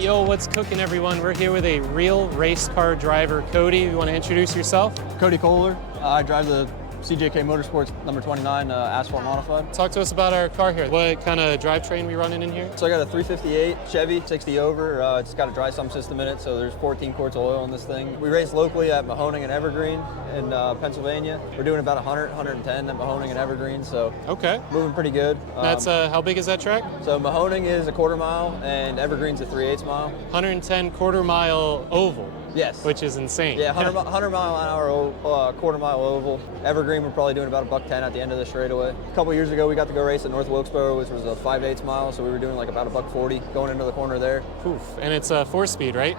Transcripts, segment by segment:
Yo, what's cooking, everyone? We're here with a real race car driver, Cody. You want to introduce yourself? Cody Kohler. I drive the CJK Motorsports number 29 Asphalt Modified. Talk to us about our car here. What kind of drivetrain we running in here? So I got a 358 Chevy, 60 over. It's got a dry sump system in it, so there's 14 quarts of oil in this thing. We race locally at Mahoning and Evergreen in Pennsylvania. We're doing about 100, 110 at Mahoning and Evergreen, so okay, moving pretty good. That's how big is that track? So Mahoning is a quarter mile and Evergreen's a 3/8 mile. 110 quarter mile oval. Yes. Which is insane. Yeah, 100 mile an hour quarter mile oval. Evergreen, we're probably doing about $110 at the end of the straightaway. A couple years ago, we got to go race at North Wilkesboro, which was a 5/8 mile, so we were doing like about $140 going into the corner there. Oof. And it's a 4-speed, right?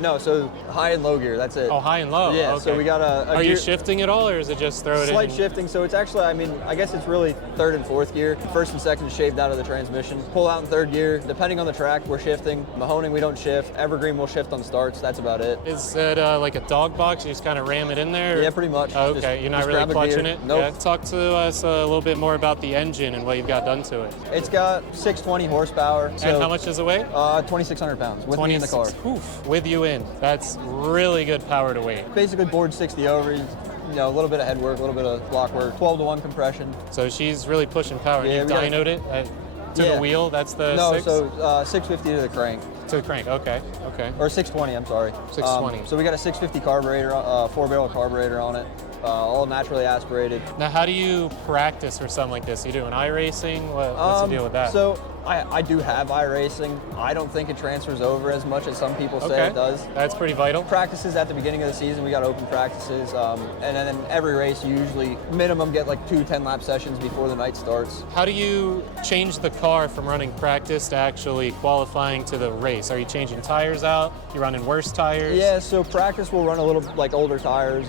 No, so high and low gear, that's it. Oh, high and low. Yeah, okay. so we got Are you shifting at all, or is it just throw it in? Slight shifting, so it's actually, I guess it's really third and fourth gear. First and second is shaved out of the transmission. Pull out in third gear. Depending on the track, we're shifting. Mahoning, we don't shift. Evergreen, we'll shift on starts. That's about it. Is it like a dog box? You just kind of ram it in there? Or? Yeah, pretty much. Oh, okay, you're not really clutching it? Nope. Yeah. Talk to us a little bit more about the engine and what you've got done to it. It's got 620 horsepower. So, and how much does it weigh? 2,600 pounds with me in the car. Oof, with you in. That's really good power to weight. Basically board 60 over. You know, a little bit of head work, a little bit of block work, 12-to-1 compression. So she's really pushing power. Yeah, you dynoed it to the wheel? That's the No, 6? so 650 to the crank. To the crank, okay. Or 620, I'm sorry. 620. So we got a 650 carburetor, 4-barrel carburetor on it, all naturally aspirated. Now, how do you practice for something like this? You doing iRacing? What's the deal with that? So I do have iRacing. I don't think it transfers over as much as some people say it does. That's pretty vital. Practices at the beginning of the season, we got open practices, and then every race you usually minimum get like 2 10-lap sessions before the night starts. How do you change the car from running practice to actually qualifying to the race? Are you changing tires out? You running worse tires? Yeah, so practice will run a little like older tires.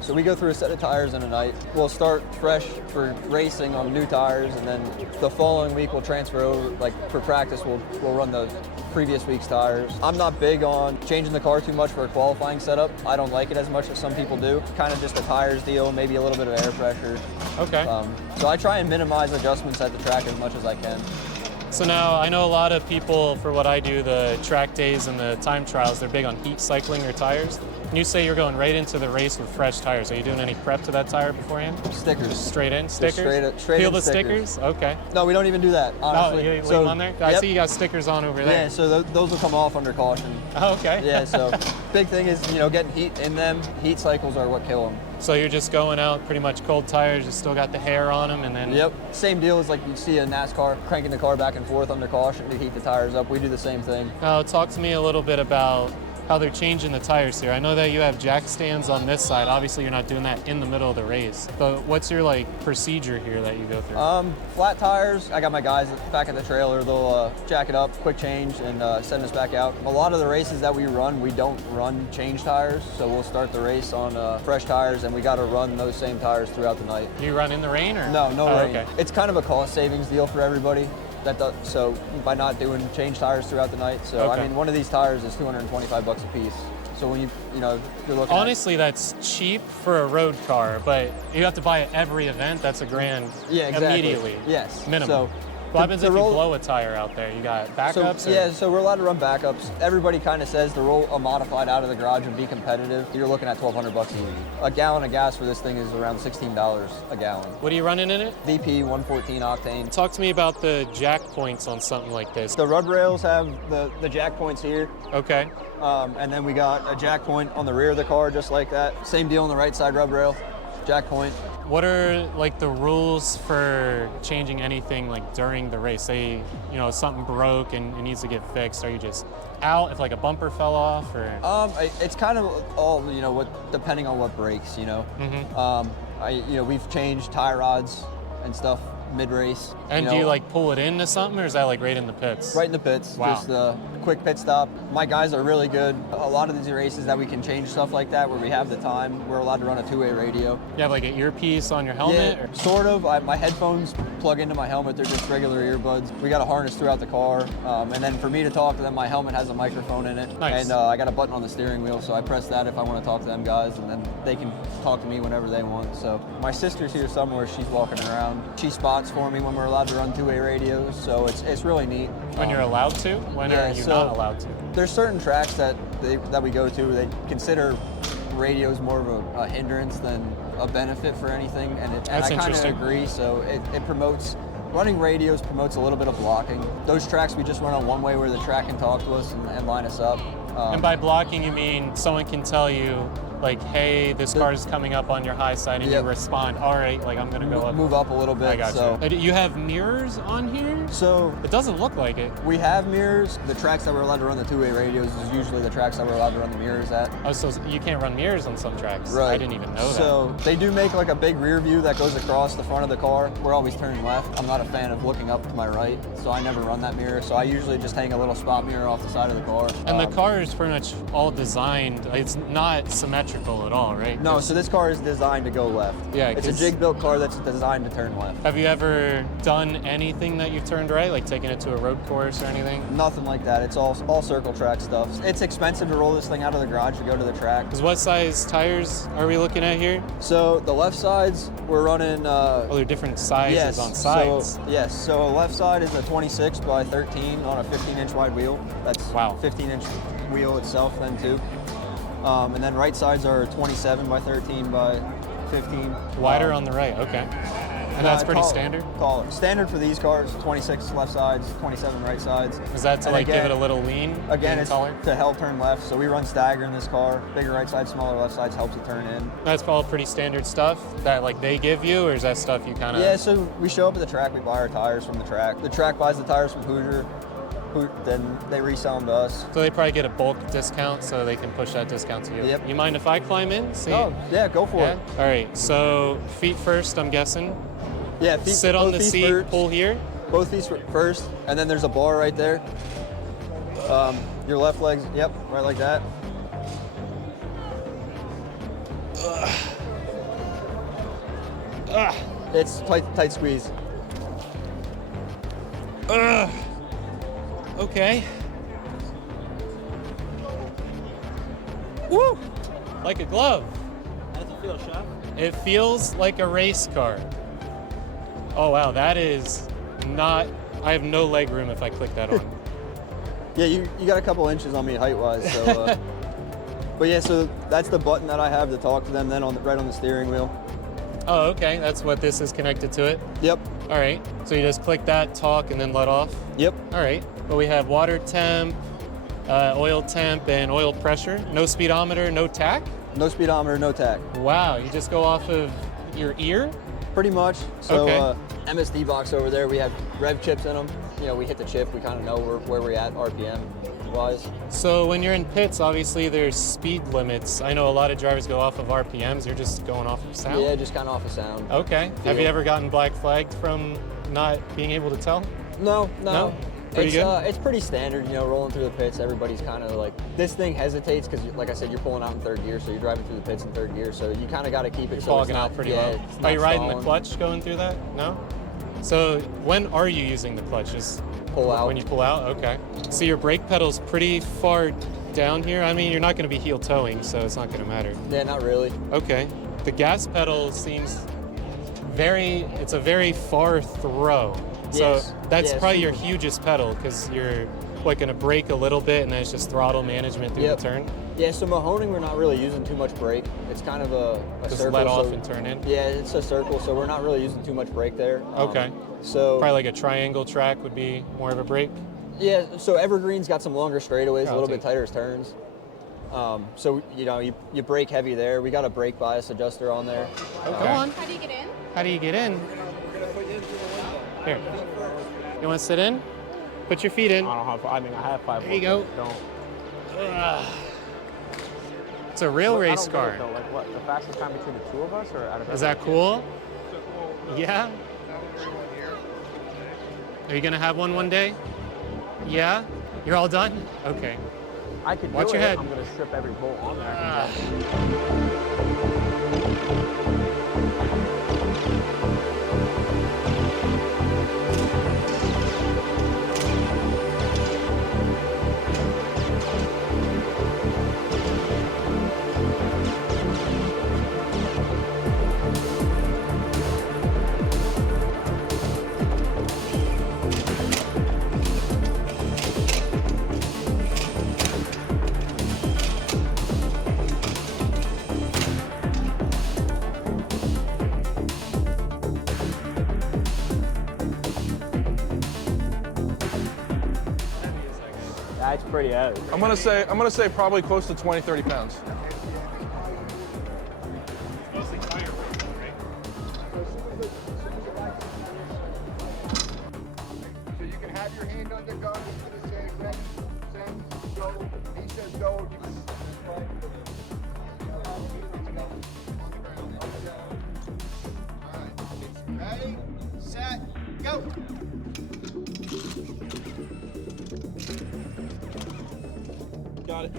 So we go through a set of tires in a night. We'll start fresh for racing on new tires, and then the following week we'll transfer over. Like for practice, we'll run the previous week's tires. I'm not big on changing the car too much for a qualifying setup. I don't like it as much as some people do. Kind of just a tires deal, maybe a little bit of air pressure. Okay. So I try and minimize adjustments at the track as much as I can. So now, I know a lot of people, for what I do, the track days and the time trials, they're big on heat cycling their tires. And you say you're going right into the race with fresh tires. Are you doing any prep to that tire beforehand? Stickers. Just straight in? Stickers? Straight Peel in the stickers? Okay. No, we don't even do that, honestly. Oh, you leave them on there? I see you got stickers on over there. Yeah, so those will come off under caution. Oh, okay. Yeah, so big thing is, getting heat in them. Heat cycles are what kill them. So you're just going out pretty much cold tires, you still got the hair on them, and then... Yep, same deal as like you see a NASCAR cranking the car back and forth under caution to heat the tires up. We do the same thing. Now, talk to me a little bit about how they're changing the tires here. I know that you have jack stands on this side. Obviously, you're not doing that in the middle of the race. But what's your procedure here that you go through? Flat tires. I got my guys back at the trailer. They'll jack it up, quick change, and send us back out. A lot of the races that we run, we don't run change tires. So we'll start the race on fresh tires, and we got to run those same tires throughout the night. Do you run in the rain or? No rain. Okay. It's kind of a cost savings deal for everybody. So by not doing change tires throughout the night. So okay. I mean, one of these tires is $225 a piece. So when you're looking honestly, that's cheap for a road car, but you have to buy it every event. That's a grand immediately. Yes. Minimum. So what happens if you blow a tire out there? You got backups? So we're allowed to run backups. Everybody kind of says to roll a modified out of the garage and be competitive, you're looking at $1,200 easy. A gallon of gas for this thing is around $16 a gallon. What are you running in it? VP 114 octane. Talk to me about the jack points on something like this. The rub rails have the jack points here. Okay. And then we got a jack point on the rear of the car, just like that. Same deal on the right side rub rail, jack point. What are the rules for changing anything during the race? Say, something broke and it needs to get fixed. Are you just out if a bumper fell off or? It's kind of all, depending on what breaks, Mm-hmm. We've changed tie rods and stuff mid-race. And do you pull it into something, or is that right in the pits? Right in the pits. Wow. Just a quick pit stop. My guys are really good. A lot of these races that we can change stuff like that, where we have the time, we're allowed to run a two-way radio. You have an earpiece on your helmet? Yeah, sort of. My headphones plug into my helmet. They're just regular earbuds. We got a harness throughout the car. And then for me to talk to them, my helmet has a microphone in it. Nice. And I got a button on the steering wheel, so I press that if I want to talk to them guys, and then they can talk to me whenever they want. So my sister's here somewhere. She's walking around. She spots for me when we're allowed to run two-way radios, so it's really neat. When you're allowed to? When are you not allowed to? There's certain tracks that we go to, they consider radios more of a hindrance than a benefit for anything, and I kind of agree. So it promotes, running radios promotes a little bit of blocking. Those tracks we just run on one way where the track can talk to us and line us up. And by blocking, you mean someone can tell you, like, hey, this car is coming up on your high side, and you respond, all right, like, I'm going to go up. Move up a little bit. I got so. you. You have mirrors on here? So it doesn't look like it. We have mirrors. The tracks that we're allowed to run the two-way radios is usually the tracks that we're allowed to run the mirrors at. Oh, so you can't run mirrors on some tracks? Right. I didn't even know that. So they do make like a big rear view that goes across the front of the car. We're always turning left. I'm not a fan of looking up to my right, so I never run that mirror. So I usually just hang a little spot mirror off the side of the car. And the car is pretty much all designed, it's not symmetrical at all, right? No, so this car is designed to go left. Yeah, it's a jig-built car that's designed to turn left. Have you ever done anything that you've turned right, like taking it to a road course or anything? Nothing like that. It's all circle track stuff. It's expensive to roll this thing out of the garage to go to the track. Because what size tires are we looking at here? So the left sides, we're running... oh, they're different sizes on sides. So left side is a 26 by 13 on a 15-inch wide wheel. That's 15-inch wheel itself then too. And then right sides are 27 by 13 by 15. Wider on the right, okay. And that's pretty standard? Standard for these cars, 26 left sides, 27 right sides. Is that to give it a little lean? Again, it's to help turn left. So we run stagger in this car. Bigger right sides, smaller left sides helps it turn in. That's all pretty standard stuff that they give you, or is that stuff you kind of... Yeah, so we show up at the track, we buy our tires from the track. The track buys the tires from Hoosier. Then they resell them to us. So they probably get a bulk discount, so they can push that discount to you. Yep. You mind if I climb in? See? Oh, yeah, go for it. All right, so feet first, I'm guessing. Yeah, feet. Sit on the seat, first. Pull here. Both feet first, and then there's a bar right there. Your left leg's, right like that. It's tight squeeze. Okay. Woo! Like a glove. How does it feel, Chef? It feels like a race car. Oh wow, that is not... I have no leg room if I click that on. Yeah, you got a couple inches on me height-wise, so... but yeah, so that's the button that I have to talk to them then right on the steering wheel. Oh, okay, that's what this is connected to it? Yep. All right, so you just click that, talk, and then let off? Yep. All right, but we have water temp, oil temp, and oil pressure. No speedometer, no tach? No speedometer, no tach. Wow, you just go off of your ear? Pretty much. So okay. MSD box over there, we have rev chips in them. You know, we hit the chip, we kind of know where we're at RPM-wise. So when you're in pits, obviously there's speed limits. I know a lot of drivers go off of RPMs. You're just going off of sound? Yeah, just kind of off of sound. Okay. Have you ever gotten black flagged from not being able to tell? No. Pretty good? It's pretty standard, you know, rolling through the pits. Everybody's kind of like, this thing hesitates because, like I said, you're pulling out in third gear, so you're driving through the pits in third gear, so you kind of got to keep it. You're fogging out pretty well. Are you riding the clutch going through that? No? So when are you using the clutch? Just pull out. When you pull out? Okay. So your brake pedal's pretty far down here. I mean, you're not going to be heel towing, so it's not going to matter. Yeah, not really. Okay. The gas pedal seems it's a very far throw. So that's probably your hugest pedal because you're going to brake a little bit and then it's just throttle management through the turn. Yeah, so Mahoning, we're not really using too much brake. It's kind of a just circle. Let off and turn in? Yeah, it's a circle, so we're not really using too much brake there. Okay. So probably like a triangle track would be more of a brake? Yeah, so Evergreen's got some longer straightaways, a little bit tighter turns. So, you know, you brake heavy there. We got a brake bias adjuster on there. Okay. Go on. How do you get in? How do you get in? Here. You want to sit in? Put your feet in. I have 5. There you go. Don't. It's a real race car. Like what? The fastest time between the two of us, or out of? Is that cool? Yeah. Are you gonna have one day? Yeah. You're all done? Okay. I could Watch do your it. head. I'm gonna strip every bolt on there. already has. I'm gonna say probably close to 20, 30 pounds. Mostly tire pressure, right? So you can have your hand on the gun. He's gonna say, "Ready, set, go." He says go. You can. Ready, set, go. Got it.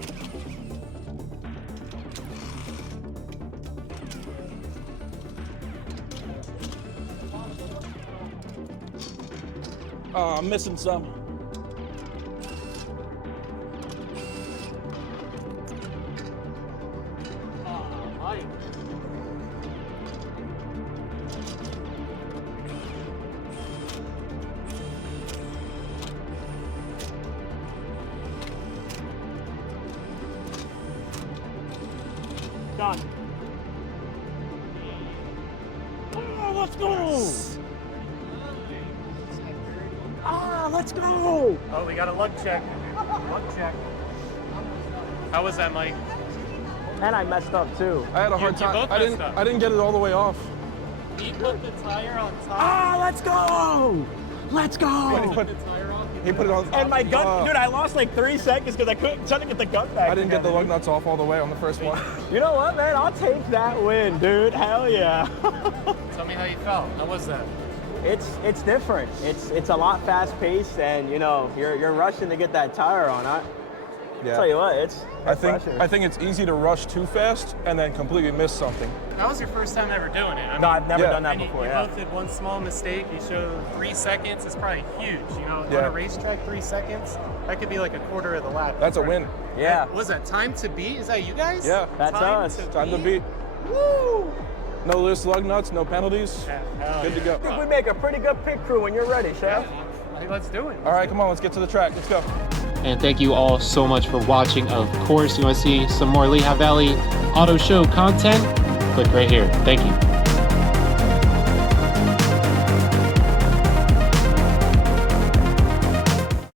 Oh, I'm missing some. Done. Oh, let's go! Ah, let's go! Oh, we got a luck check. Luck check. How was that, Mike? And I messed up too. I had a hard You time. both I messed up. didn't get it all the way off. He put the tire on top. Ah, let's go! Let's go! He put, The tire off. he put it on. And my gun, dude, I lost like 3 seconds because I couldn't try to get the gun back. I didn't get the together. lug nuts off all the way on the first one. You know what, man? I'll take that win, dude. Hell yeah. Tell me how you felt. How was that? It's different. It's a lot fast paced, and you know you're rushing to get that tire on. I'll tell you what, it's I think pressure. I think it's easy to rush too fast and then completely miss something. That was your first time ever doing it. I No, mean, I've never Yeah. done that and you, before. you Yeah. both did one small mistake. You showed 3 seconds. It's probably huge. You know, Yeah. on a racetrack, 3 seconds, that could be like a quarter of the lap. That's a win. Yeah. Was that time to beat? Is that you guys? Yeah. That's Time us. Time to beat. Woo! No loose lug nuts, no penalties. Yeah, hell Good to yeah. go. I think we make a pretty good pit crew when you're ready, Chef. I think let's do it. All right, come on, let's get to the track. Let's go. And thank you all so much for watching. Of course, you want to see some more Lehigh Valley Auto Show content? Click right here. Thank you.